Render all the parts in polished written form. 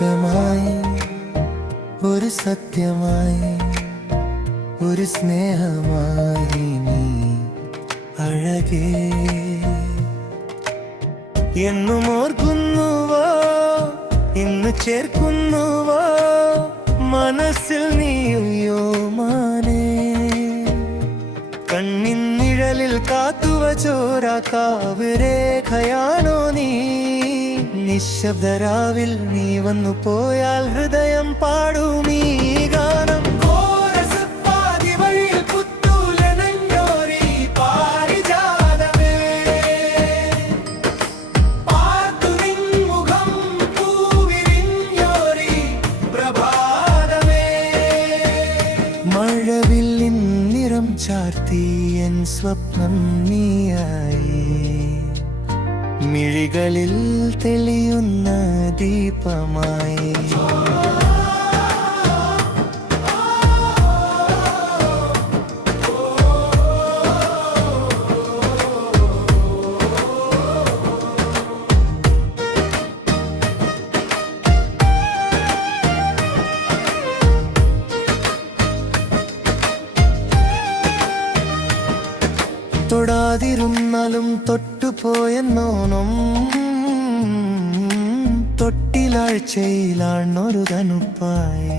സ്വപ്നമായി ഒരു സത്യമായി ഒരു സ്നേഹമായി നീ അഴകേ എന്നും ഓർക്കുന്നുവോ ഇന്ന് ചേർക്കുന്നുവോ മനസ്സിൽ നീയോ മാനേ കണ്ണിൻ നിഴലിൽ കാത്തുവച്ചോരാ കാവ്യരേഖയാണോ നീ നിശബ്ദരാവിൽ നീ വന്നു പോയാൽ ഹൃദയം പാടും ഈ ഗാനം മഴവില്ലിൻ നിറം ചാർത്തി എൻ സ്വപ്നം നീയായി മിഴികളിൽ തെളിയുന്ന ദീപമായി തൊടാതിരുന്നാലും തൊട്ടുപോയെന്നോണം തൊട്ടിലാഴ്ചയിലാണൊരു തണുപ്പായി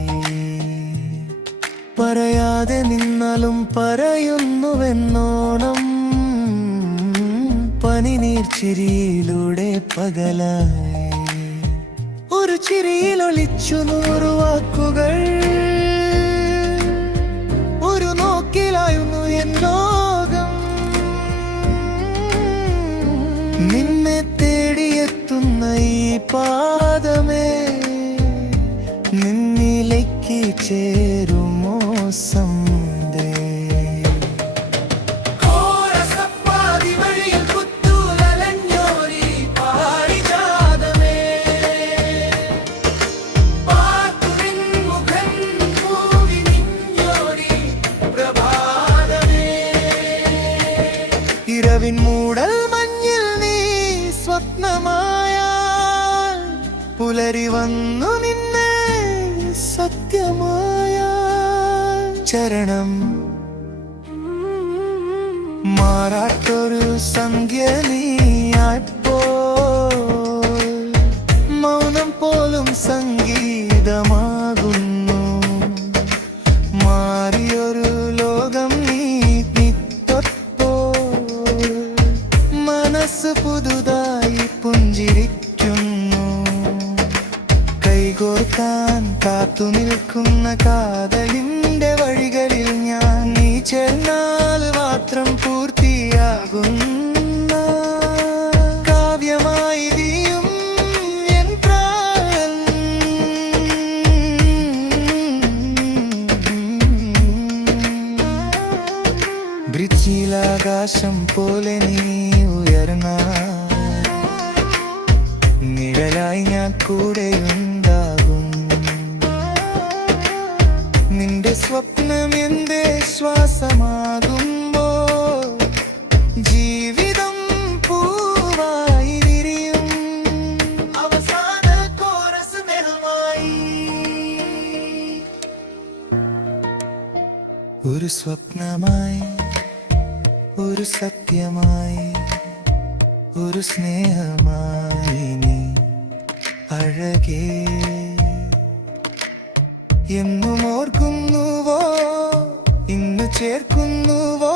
പറയാതെ നിന്നാലും പറയുന്നുവെന്നോണം പനിനീർ ചിരിയിലൂടെ പകലായി ഒരു ചിരിയിൽ ഒളിച്ചു 100 വാക്കുകൾ ഒരു നോക്കിലായിരുന്നു എന്നോ നിന്നെ തേടിയെത്തുന്ന ഈ പാദമേ നിന്നിലേക്ക് ചേരുമോ സന്ദേ ഇരവിൻ മൂടൽ സ്വപ്നമായ പുലരി വന്നു നിന്നെ സത്യമായ ചരണം മാറാത്തൊരു സന്ധ്യ നീയായപ്പോൾ മൗനം പോലും സംഗീതമാകുന്നു മാറിയൊരു ലോകം നീ തൊട്ടപ്പോൾ മനസ്സ് പുതുതായി പുഞ്ചിരിക്കുന്നു കൈകോർക്കാൻ കാത്തു നിൽക്കുന്ന കാതലിന്റെ വഴികളിൽ ഞാൻ നീ ചേർന്നാൽ മാത്രം പൂർത്തിയാകുന്ന കാവ്യമായി നീയും എൻ പ്രാണൻ ബ്രിഡ്ജിലാകാശം പോലെ നീ നിഴലായി ഞാൻ കൂടെയുണ്ടാകും നിന്റെ സ്വപ്നം എന്റെ ശ്വാസമാകുമ്പോൾ ജീവിതം പൂവായി വിരിയും അവസാന കോറസ് നിറമായി ഒരു സ്വപ്നമായി ഒരു സത്യമായി ഒരു സ്നേഹമായി നീ അഴകേ എന്നും ഓർക്കുന്നുവോ ഇന്ന് ചേർക്കുന്നുവോ